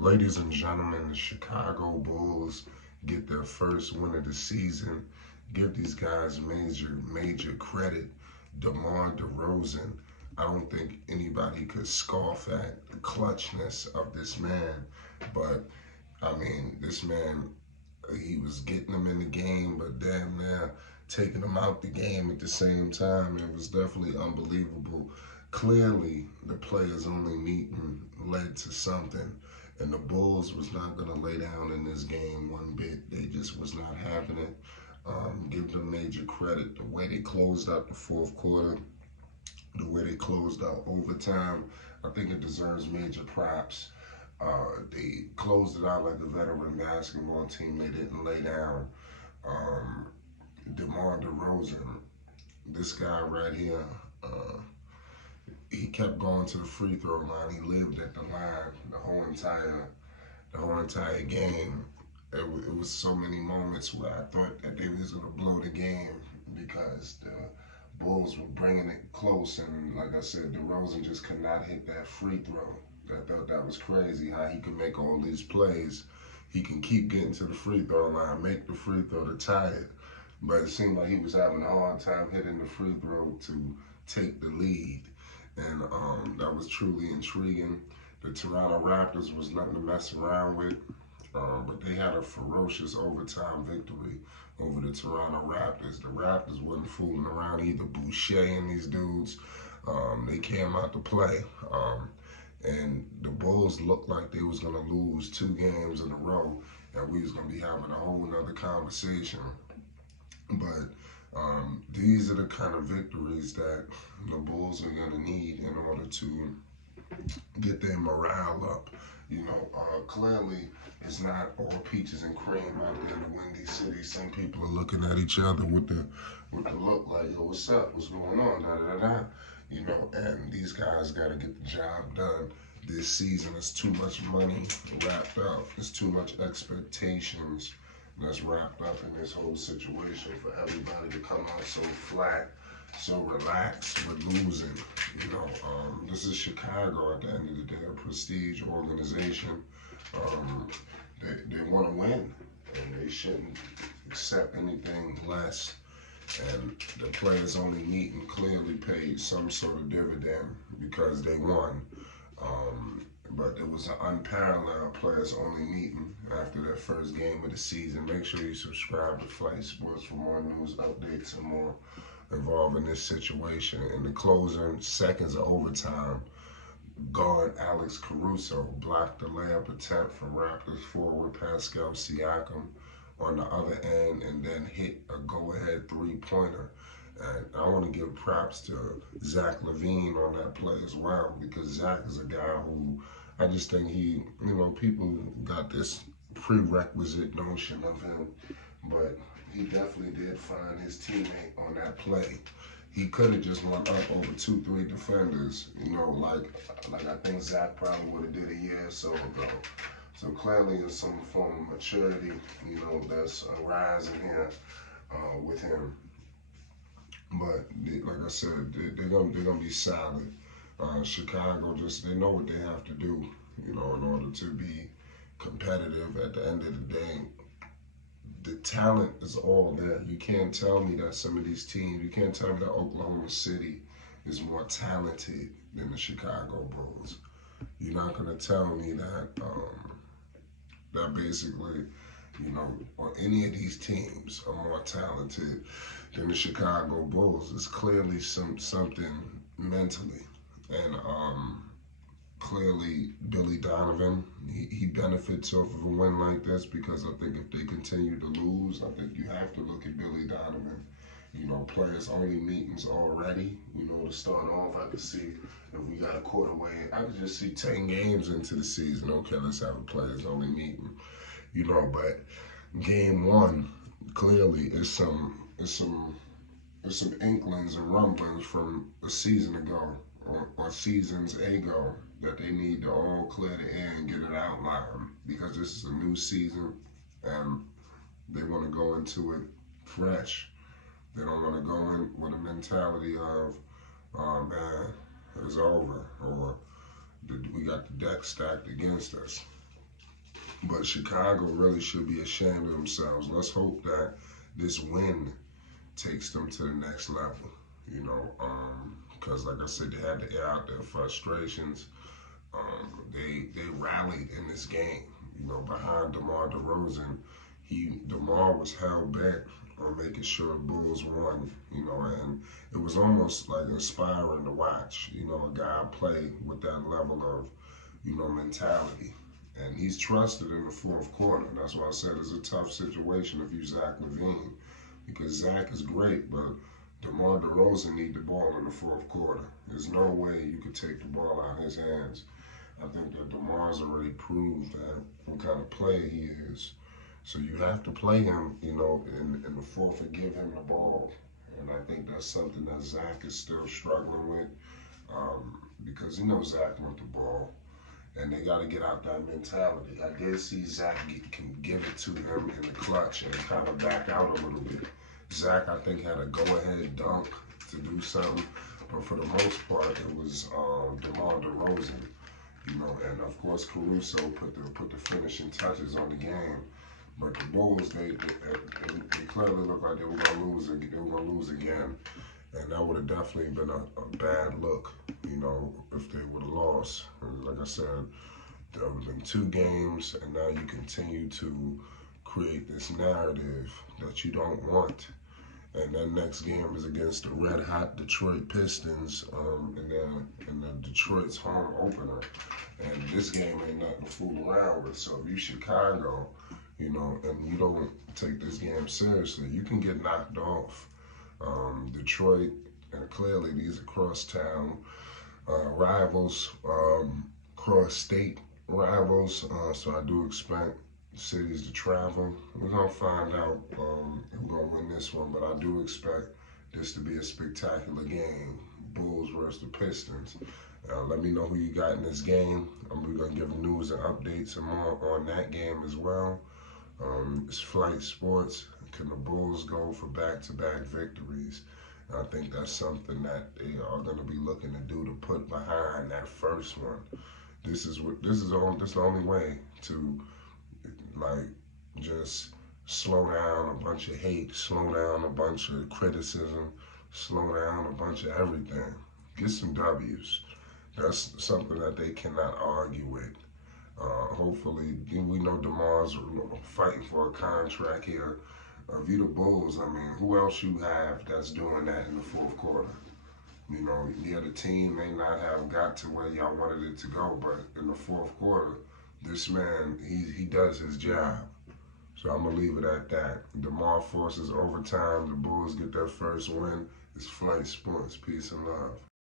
Ladies and gentlemen, the Chicago Bulls get their first win of the season. Give these guys major credit. Demar Derozan. I don't think anybody could scoff at the clutchness of this man. But, I mean, this man, he was getting them in the game, but damn near taking them out the game at the same time. It was definitely unbelievable. Clearly, the players only meeting led to something. And the Bulls was not going to lay down in this game one bit. They just was not having it. Give them major credit. The way they closed out the fourth quarter, the way they closed out overtime, I think it deserves major props. They closed it out like a veteran basketball team. They didn't lay down. Um, DeMar DeRozan, this guy right here, he kept going to the free throw line. He lived at the line the whole entire game. It was so many moments where I thought that they was gonna blow the game because the Bulls were bringing it close, and like I said, DeRozan just could not hit that free throw. I thought that was crazy how he could make all these plays. He can keep getting to the free throw line, make the free throw to tie it, but it seemed like he was having a hard time hitting the free throw to take the lead, and that was truly intriguing. The Toronto Raptors was nothing to mess around with. But they had a ferocious overtime victory over the Toronto Raptors. The Raptors wasn't fooling around either. Boucher and these dudes, they came out to play. And the Bulls looked like they was going to lose 2 games in a row, and we was going to be having a whole nother conversation. But these are the kind of victories that the Bulls are going to need in order to get their morale up. Clearly it's not all peaches and cream out there in the Windy City. Some people are looking at each other with the look like, yo, what's up? What's going on? Da da da da. And these guys got to get the job done this season. It's too much money wrapped up. It's too much expectations that's wrapped up in this whole situation for everybody to come out so flat, so relaxed with losing. This is Chicago at the end of the day, a prestige organization. Um, they want to win, and they shouldn't accept anything less. And the players only meet and clearly paid some sort of dividend because they won. But it was an unparalleled players only meeting after their first game of the season. Make sure you subscribe to Flight Sports for more news updates and more involved in this situation. In the closing seconds of overtime, guard Alex Caruso blocked the layup attempt from Raptors forward Pascal Siakam on the other end and then hit a go-ahead three-pointer. And I want to give props to Zach LaVine on that play as well, because Zach is a guy who I just think people got this prerequisite notion of him, but he definitely did find his teammate on that play. He could have just went up over 2-3 defenders, like I think Zach probably would have did a year or so ago. So clearly there's some form of maturity, that's arising here with him. But like I said, they're gonna be solid. Chicago they know what they have to do, in order to be competitive at the end of the day. The talent is all there. You can't tell me that some of these teams, you can't tell me that Oklahoma City is more talented than the Chicago Bulls. You're not gonna tell me that basically, or any of these teams are more talented than the Chicago Bulls. It's clearly something mentally, and clearly Billy Donovan, he benefits off of a win like this, because I think if they continue to lose, I think you have to look at Billy Donovan. Players only meetings already. To start off, I could see if we got a quarter way, I could just see 10 games into the season. Okay, let's have a players only meeting. But game one clearly is some inklings and rumblings from a season ago or seasons ago that they need to all clear the air and get it outlined, because this is a new season and they want to go into it fresh. They don't want to go in with a mentality of, oh man, it's over, or we got the deck stacked against us. But Chicago really should be ashamed of themselves. Let's hope that this win takes them to the next level. You know, because like I said, they had to air out their frustrations. They rallied in this game. You know, behind Demar Derozan, Demar was hell bent on making sure the Bulls won. You know, and it was almost like inspiring to watch. You know, a guy play with that level of mentality. And he's trusted in the fourth quarter. That's why I said it's a tough situation if you Zach LaVine, because Zach is great, but DeMar DeRozan need the ball in the fourth quarter. There's no way you could take the ball out of his hands. I think that DeMar's already proved that what kind of player he is. So you have to play him, in the fourth and give him the ball. And I think that's something that Zach is still struggling with, because Zach wants the ball. And they got to get out that mentality. I did see Zach can give it to him in the clutch and kind of back out a little bit. Zach, I think, had a go-ahead dunk to do something, but for the most part, it was DeMar DeRozan, and of course Caruso put the finishing touches on the game. But the Bulls, they clearly looked like they were gonna lose. They were gonna lose again, and that would have definitely been a bad look, if they would have lost. And like I said, there would have been 2 games, and now you continue to create this narrative that you don't want. And that next game is against the red-hot Detroit Pistons in the Detroit's home opener. And this game ain't nothing to fool around with. So if you Chicago, and you don't take this game seriously, you can get knocked off. Detroit, and clearly these are cross-town rivals, cross-state rivals. So I do expect cities to travel. We're going to find out who's going to win this one, but I do expect this to be a spectacular game. Bulls versus the Pistons. Let me know who you got in this game. We're going to give news and updates and more on that game as well. It's Flight Sports. Can the Bulls go for back-to-back victories? And I think that's something that they are going to be looking to do to put behind that first one. This is the only way to just slow down a bunch of hate, slow down a bunch of criticism, slow down a bunch of everything. Get some W's. That's something that they cannot argue with. Hopefully, we know DeMar's fighting for a contract here. If you the Bulls, who else you have that's doing that in the fourth quarter? The other team may not have got to where y'all wanted it to go, but in the fourth quarter, this man, he does his job. So I'm going to leave it at that. DeMar forces overtime. The Bulls get their first win. It's Flight Sports. Peace and love.